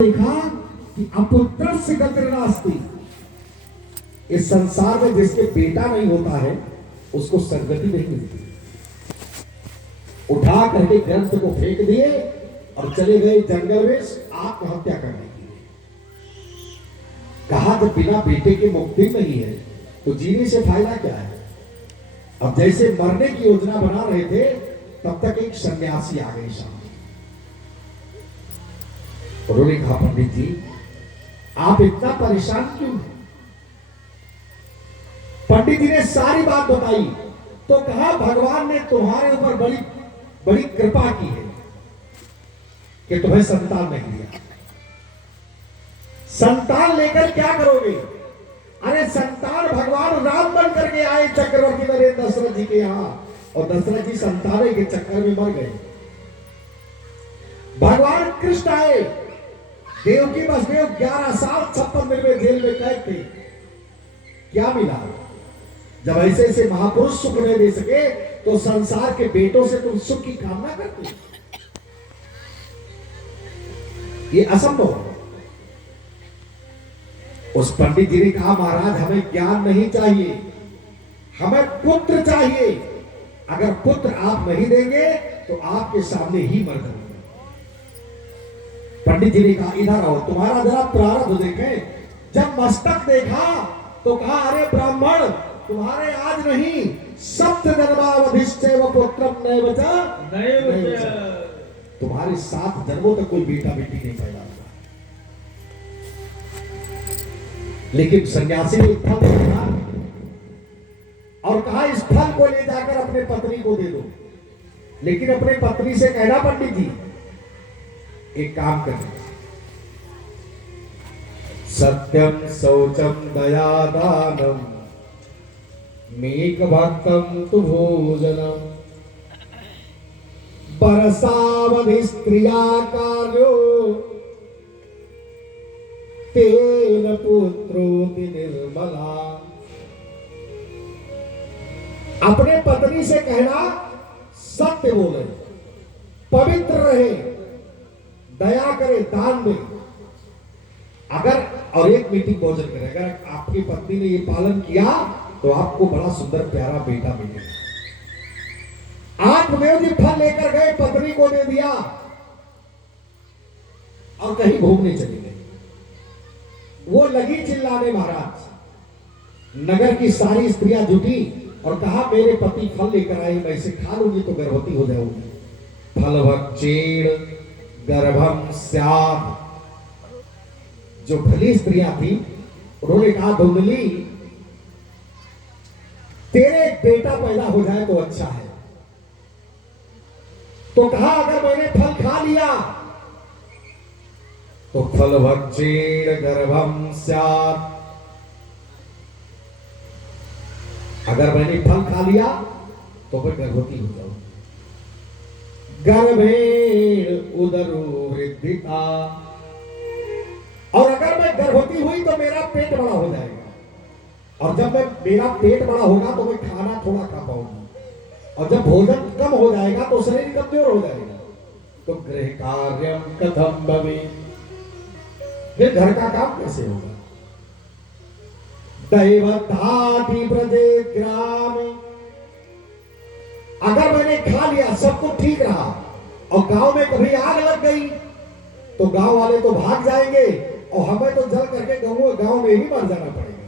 देखा कि अपुत्रस्य गतिर्नास्ति, इस संसार में जिसके बेटा नहीं होता है उसको सदगति नहीं मिलती। उठा करके ग्रंथ को फेंक दिए और चले गए जंगल में आत्महत्या करने के लिए। कहा जब बिना बेटे के मुक्ति नहीं है तो जीने से फायदा क्या है। अब जैसे मरने की योजना बना रहे थे तब तक एक सन्यासी आ गई सामने। उन्होंने कहा पंडित जी आप इतना परेशान क्यों हैं। पंडित जी ने सारी बात बताई तो कहा भगवान ने तुम्हारे ऊपर बड़ी बड़ी कृपा की है कि तुम्हें संतान नहीं दिया। संतान लेकर क्या करोगे। अरे संतान भगवान राम बन करके आए चक्रवर्ती नरेंद्र दशरथ जी के यहां और दशरथ जी संतान के चक्कर में मर गए। भगवान कृष्ण आए, देवकी वसुदेव 11 साल 56 दिन में जेल में कैद थे। क्या मिला। जब ऐसे ऐसे महापुरुष सुख नहीं दे सके तो संसार के बेटों से तुम सुख की कामना करते, ये असंभव है। उस पंडित जी ने कहा महाराज हमें ज्ञान नहीं चाहिए, हमें पुत्र चाहिए। अगर पुत्र आप नहीं देंगे तो आपके सामने ही मर जाऊंगा। पंडित जी ने कहा इधर आओ, तुम्हारा जरा प्रारब्ध देखें। जब मस्तक देखा तो कहा अरे ब्राह्मण तुम्हारे आज नहीं सप्त जन्मावधिश्चैव पुत्रम नैव च, तुम्हारे 7 जन्मों तक कोई बेटा बेटी नहीं पैदा हुआ। लेकिन सन्यासी ने फल देखा और कहा इस फल को ले जाकर अपने पत्नी को दे दो। लेकिन अपने पत्नी से कहना पंडित जी एक काम करें, सत्यम शौचम दया दानम मेक भक्तम तु भोजनम परसावधि स्त्रिया कार्यो तेन पुत्रोति निर्मला। अपने पत्नी से कहना सत्य बोले, पवित्र रहे, दया करे, दान दे। अगर और एक मीटिंग भोजन करे, अगर आपकी पत्नी ने ये पालन किया तो आपको बड़ा सुंदर प्यारा बेटा मिलेगा। आत्मदेव जी फल लेकर गए, पत्नी को दे दिया और कहीं घूमने चले गए। वो लगी चिल्लाने, महाराज नगर की सारी स्त्रियां जुटी और कहा मेरे पति फल लेकर आए, मैं इसे खा लूंगी तो गर्भवती हो जाऊंगी। फलभक्षेण गर्भम स्यात्। जो भली स्त्रियां थी उन्होंने कहा धुंधली तेरे बेटा पैदा हो जाए तो अच्छा है। तो कहा अगर मैंने फल खा लिया तो फलभक्षेण गर्भम स्यात्। अगर मैंने फल खा लिया तो मैं गर्भवती हो जाऊं। गर्भेण उदरो वृद्धिता। और अगर मैं गर्भवती हुई तो मेरा पेट बड़ा हो जाएगा और जब मेरा पेट बड़ा होगा तो मैं खाना थोड़ा खा पाऊंगी और जब भोजन कम हो जाएगा तो शरीर कमजोर हो जाएगा। तो गृह कार्यम कथम भवेत्, फिर घर का काम कैसे होगा। दैवताति ब्रजे ग्रामे। अगर मैंने खा लिया सब कुछ ठीक रहा और गांव में कभी आग लग गई तो गांव वाले तो भाग जाएंगे और हमें तो जल करके गांव में ही मर जाना पड़ेगा।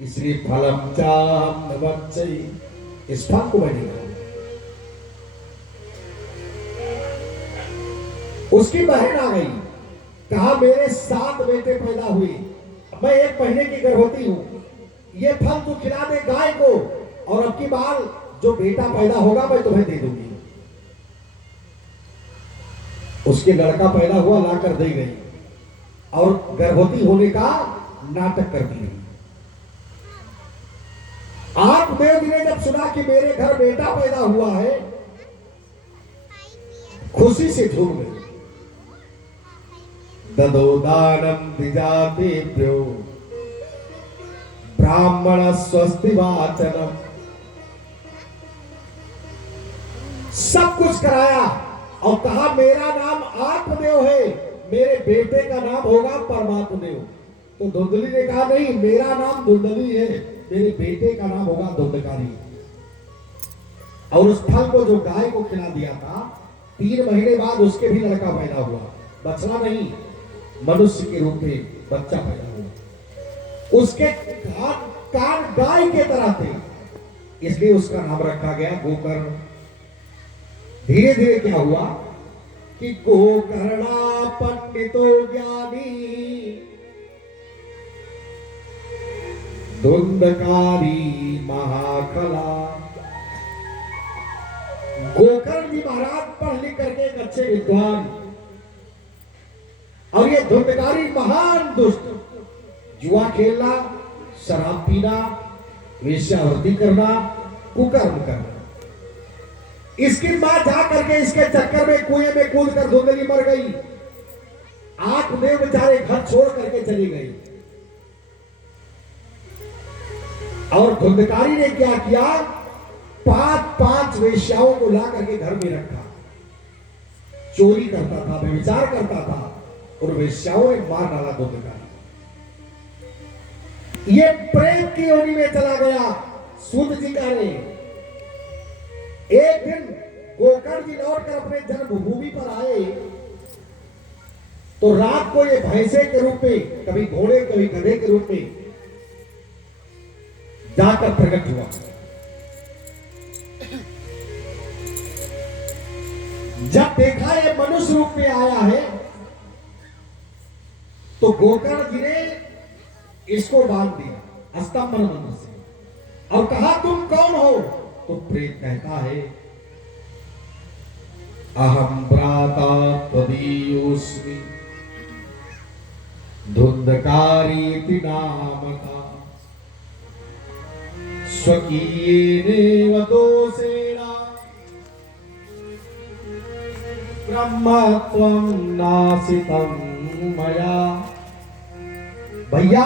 इसलिए फलम चाम न बच्चई, इस फल को मैंने खाया। उसकी बहन आ गई, कहा मेरे 7 बेटे पैदा हुए, मैं 1 महीने की गर्भवती हूं, ये फल तू खिला दे गाय को और अब की बार जो बेटा पैदा होगा मैं तुम्हें दे दूंगी। उसके लड़का पैदा हुआ, लाकर दे गई और गर्भवती होने का नाटक कर दी। आत्मदेव जी ने जब सुना कि मेरे घर बेटा पैदा हुआ है खुशी से झूम गए। ददो दानम द्विजातेभ्यो ब्राह्मण स्वस्ति वाचनम। सब कुछ कराया और कहा मेरा नाम आत्मदेव है, मेरे बेटे का नाम होगा परमात्मदेव। तो धुंधली ने कहा नहीं, मेरा नाम धुंधली है, मेरे बेटे का नाम होगा धुंधकारी। और उस फल को जो गाय को खिला दिया था, 3 महीने बाद उसके भी लड़का पैदा हुआ, बछड़ा नहीं, मनुष्य के रूप में बच्चा पैदा हुआ। उसके कान गाय के तरह थे, इसलिए उसका नाम रखा गया गोकर्ण। धीरे धीरे क्या हुआ कि गोकर्णा पंडितो ज्ञानी धुंधकारी महाकला। गोकर्ण जी महाराज पढ़ लिख करके एक अच्छे विद्वान, और ये धुंधकारी महान दुष्ट, जुआ खेलना, शराब पीना, वेश्यावृत्ति करना, कुकर्म करना। इसकी मां जा करके इसके चक्कर में कुएं में कूद कर धुंधली मर गई। 8 देव बेचारे घर छोड़ करके चली गई। और धुंधकारी ने क्या किया, 5 वेश्याओं को ला करके घर में रखा। चोरी करता था, व्यभिचार करता था, और वेश्याओं ने मार डाला धुंधकारी। ये प्रेत की योनि में चला गया। सूत जी का ने एक दिन गोकर्ण जी लौटकर अपने जन्मभूमि पर आए, तो रात को ये भैंसे के रूप में, कभी घोड़े कभी गधे के रूप में जाकर प्रकट हुआ। जब देखा ये मनुष्य रूप में आया है, तो गोकर्ण जी ने इसको बांध दिया स्तंभ मंत्र से, और कहा तुम कौन हो? तो प्रेत कहता है अहम भ्राता त्वदीयोस्मि धुंधकारीति नामका स्वकीयेनेव दोषेण ब्रह्मत्वं नासितं मया। भैया